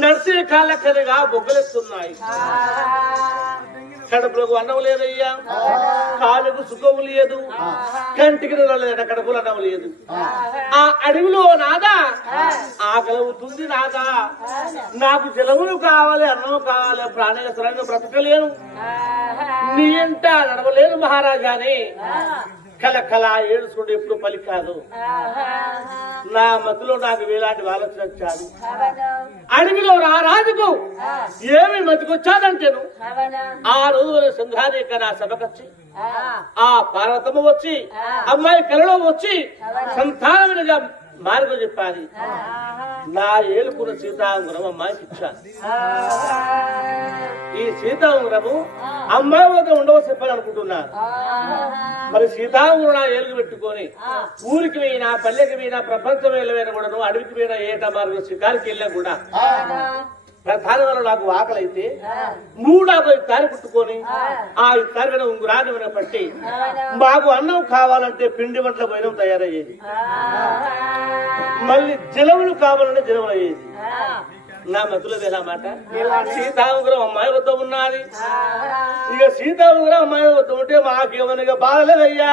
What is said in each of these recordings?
నడిచే కాళ్ళక్కనగా బొగ్గలెత్తున్నాయి కడుపులకు అన్నం లేదయ్యా. కాలుకు సుఖం లేదు. కంటికి కడుపులో అన్నం లేదు. ఆ అడవిలో నాదా? ఆకలవుతుంది నాదా? నాకు జలములు కావాలి అన్నం కావాలి ప్రాణేశ్వరంగా బ్రతకలేను. నీ ఇంట నడవలేను మహారాజాని. కల కల ఏడుచుకుంటే ఎప్పుడు పలికాదు నా మతిలో నాకు వేలాంటి ఆలోచన వచ్చాడు అడవిలో రా రాజుకు ఏమి మతికొచ్చాదంటేను. ఆ రోజు సంధ్యారేఖ నా సభకొచ్చి ఆ. పార్వతమ్మ వచ్చి అమ్మాయి కలలో వచ్చి సంతానమునిగా మార్గం చెప్పాలి. నా ఏలుకున్న సీతాంగురం అమ్మాయికి ఇచ్చాను. ఈ సీతాంగురము అమ్మాయి వద్ద ఉండవలసి చెప్పాలనుకుంటున్నాను మరి సీతాంగురు ఏలుగు పెట్టుకొని ఊరికి పోయినా పల్లెకి పోయినా ప్రపంచం వెళ్ళమైనా కూడా అడవికి పోయినా ఏటా మార్గం షికారికి వెళ్ళినా కూడా ప్రధాన వల్ల నాకు ఆకలైతే మూడాకు ఇత్తారి పుట్టుకొని ఆ. ఇత్తారి మీద ఉంగురాని మీద పట్టి మాకు అన్నం కావాలంటే పిండి వంటల పోయిన తయారయ్యేది. మళ్ళీ జలములు కావాలంటే జలములు అయ్యేది నా మతులో ఎలా మాట? సీతాముగ్రం అమ్మాయి వద్ద ఉన్నది. ఇక సీతాముగ్రం అమ్మాయి వద్ద ఉంటే మాకేమనగా బాధలేదయ్యా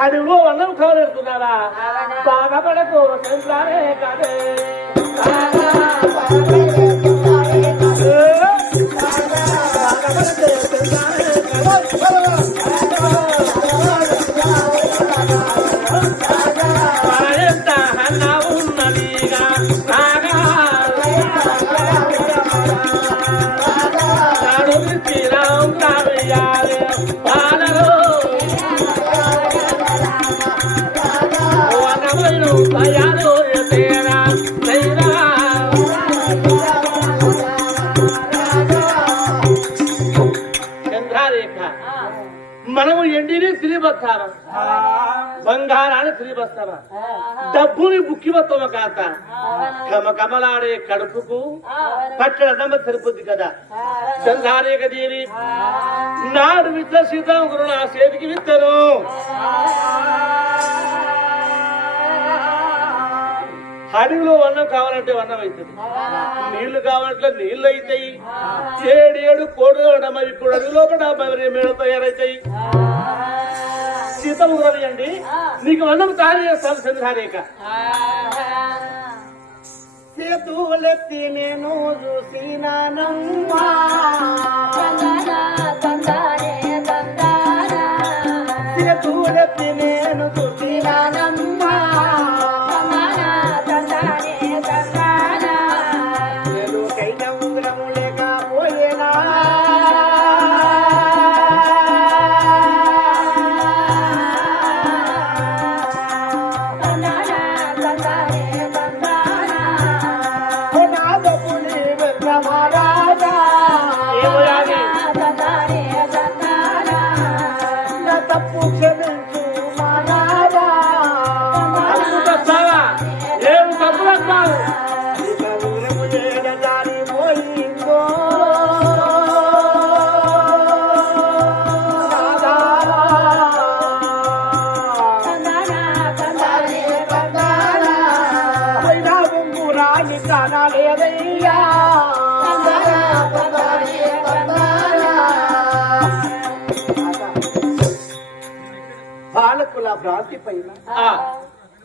అది ఓ అన్నం కావాలనుకున్నావా బాధపడకు చంద్రారేఖనే కాదే మనము ఎండిని తిరిగిపోతామా బంగారాన్ని తిరిగిపోతామా డబ్బుని బుక్కివత్తమ కాత కమ కమలాడే కడుపుకు పట్టణ దమ్మ సరిపోద్ది కదా. చంద్రారేఖ దేవి నాడు విద్య సీతాంగురు నా చేతికి విత్తను. అడవిలో వన్నం కావాలంటే వన్నం అవుతుంది. నీళ్ళు కావాలంటే నీళ్ళు అవుతాయి. ఏడు ఏడు కోడు మరి ఇప్పుడు అడవి లోపల మరి మేడ తయారవుతాయి సీతమ్మ అండి నీకు వన్నం తయారు చేస్తాను చంద్రహారేఖ చేతులెత్తి నేను చూసినానమ్మా. చేతులెత్తి నేను చూసినానమ్మా. నా భ్రాంతి పైన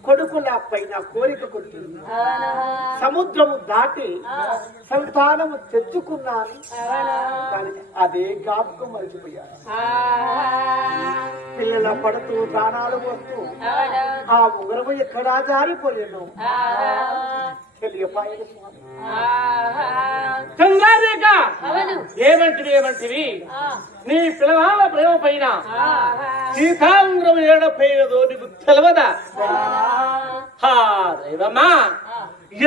కొడుకుల పైన కోరిక కొడుతుంది సముద్రము దాటి సంతానము తెచ్చుకున్నాను. కానీ అదే జ్ఞాపకం మర్చిపోయాను. పిల్లల పడుతూ దానాలు వస్తూ ఆ ఉంగరము ఎక్కడా జారిపోయాను స్వామి చంద్రారేఖ ఏమంటివి ఏమంటివి నీ పిల్లవాళ్ళ ప్రేమ పైన సీతాంగురం ఏడపోయినదో నీకు తెలవదా? దైవమ్మా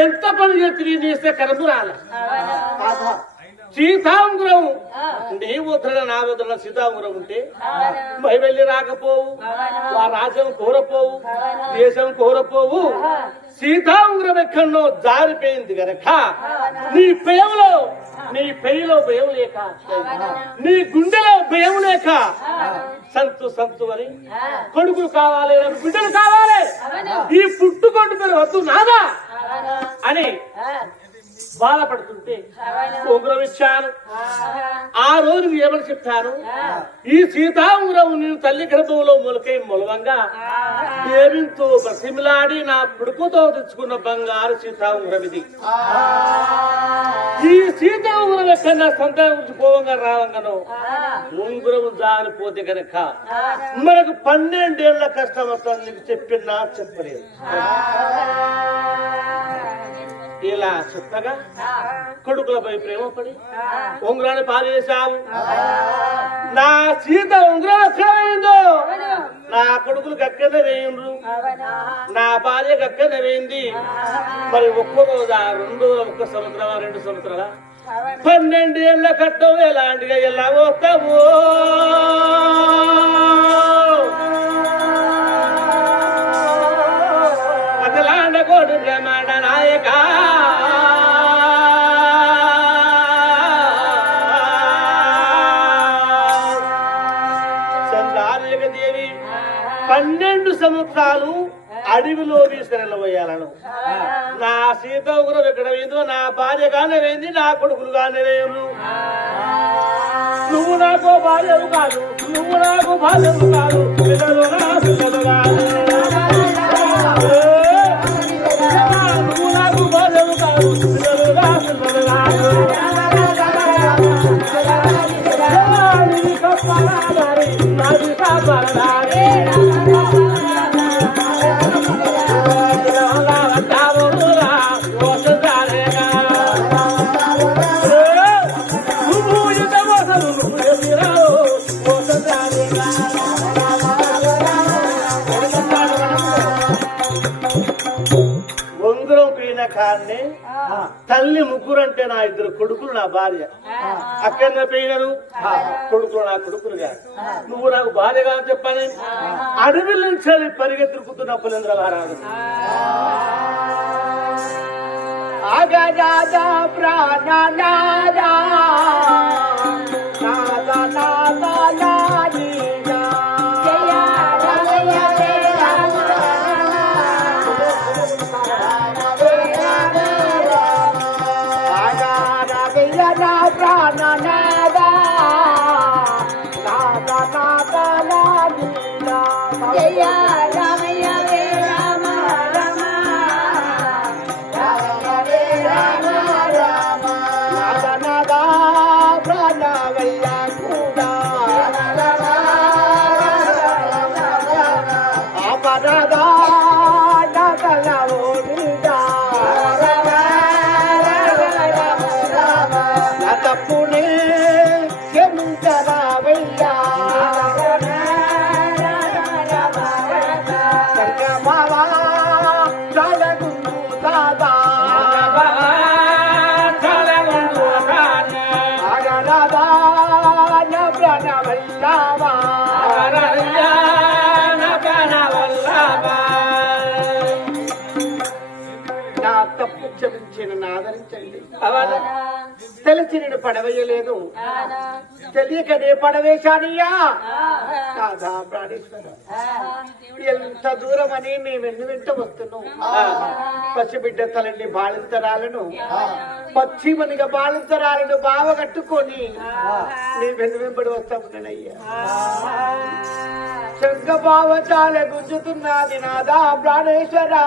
ఎంత పని చేసి చేస్తే కరమురాల ఆధా సీతాంగురం నీ ముద్రణ నా ముద్రణ సీతాంగురం ఉంటే? మై వెళ్ళి రాకపోవు. ఆ రాజ్యం కోరపోవు. దేశం కోరపోవు. సీతాంగురం ఎక్కడో జారిపోయింది గనక నీ పేవులో నీ పెయిలో భయం లేక నీ గుండెలో భయం లేక సంతు సంతు అని కొడుకులు కావాలి బిడ్డలు కావాలి. అటువంటి పేరు వద్దు నాదా? అని బాధపడుతుంటే ఉంగరం ఇచ్చాను ఆ రోజు ఏమని చెప్పాను? ఈ సీతా ఉంగరం నేను తల్లి గర్భంలో మొలకై మొలవంగా దేవితో బసిమిలాడి నా పుడుకుతో తెచ్చుకున్న బంగారు సీతా ఉంగరం ఇది ఈ సీతా ఉంగరం ఎక్కడ నా సంతానం గురించి పోవంగా రావంగాను. ఉంగరం జారిపోతే గనక మనకు పన్నెండేళ్ళ కష్టం వస్తుంది నీకు చెప్పినా చెప్పలేదు. ఇలా చెప్పగా కొడుకులపై ప్రేమపడి ఉంగరాన్ని పారేశావు నా సీత ఉంగరం నా కొడుకులు గక్కన వేయిండ్రు. నా భార్య గక్కన వేయింది. మరి ఒక్క రోజా రెండు ఒక్క సంవత్సరమా రెండు సంవత్సరాల? పన్నెండు ఏళ్ళ కట్టం ఎలాంటిగా ఎలా పోతావు సంవత్సరాలు అడవిలో తీసుకెళ్ళబోయాలను నా సీత గురం ఎక్కడ వేయిందో నా భార్య గానే వేయింది నా కొడుకులు గానే వేయను. నువ్వు నాకు భార్యలు కాదు నువ్వు నాకు భార్యలు కాదు పిల్లలు నా పిల్లలు కాదు. తల్లి ముగ్గురు అంటే నా ఇద్దరు కొడుకులు నా భార్య. అక్కడ పోయినరు కొడుకులు నా కొడుకులుగా నువ్వు నాకు భార్యగా చెప్పని అడవి నుంచి పరిగెత్తుకుతున్న పులేంద్ర మహారాజు నాద నాద క్షమించిన నా ఆదరించండి తెలిసి నేను పడవేయలేదు. తెలియకనే పడవేశానయ్యా. రాధా ప్రాణేశ్వర. ఎంత దూరం అని మేము ఎన్ని వెంట వస్తున్నాం. పసిబిడ్డ తలని బాలింతరాలను పశ్చిమనిగా బాలింతరాలను బావ కట్టుకొని నీ వెన్ను వెంబడి వస్తామునయ్యా శంఖ బావ చాలా గుంజుతున్నది నాదా ప్రాణేశ్వరా.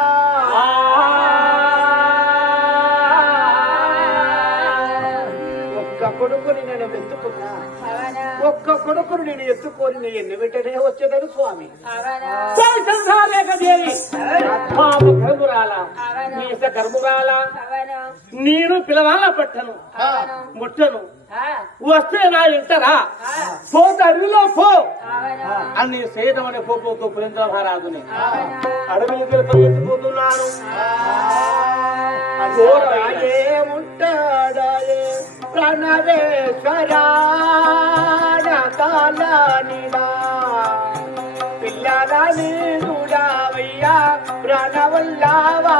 కొడుకుని నేను వెతుకున్నా. ఒక్క కొడుకును నేను ఎత్తుకొని నేను ఎన్ని వెంటనే వచ్చేదాను స్వామి. నేను పిలవాల పట్టను. ముట్టను. వస్తే నా ఇంటరా పోత అడవిలో పో అని సేదమనే పోపోతో పురేంద్ర మహారాజుని అడవికి పరిగెత్తిపోతున్నాను ఘోరాయే ఉంటాడాయే ప్రణవేశ్వరా కాలానివా ప్రణవల్లావా.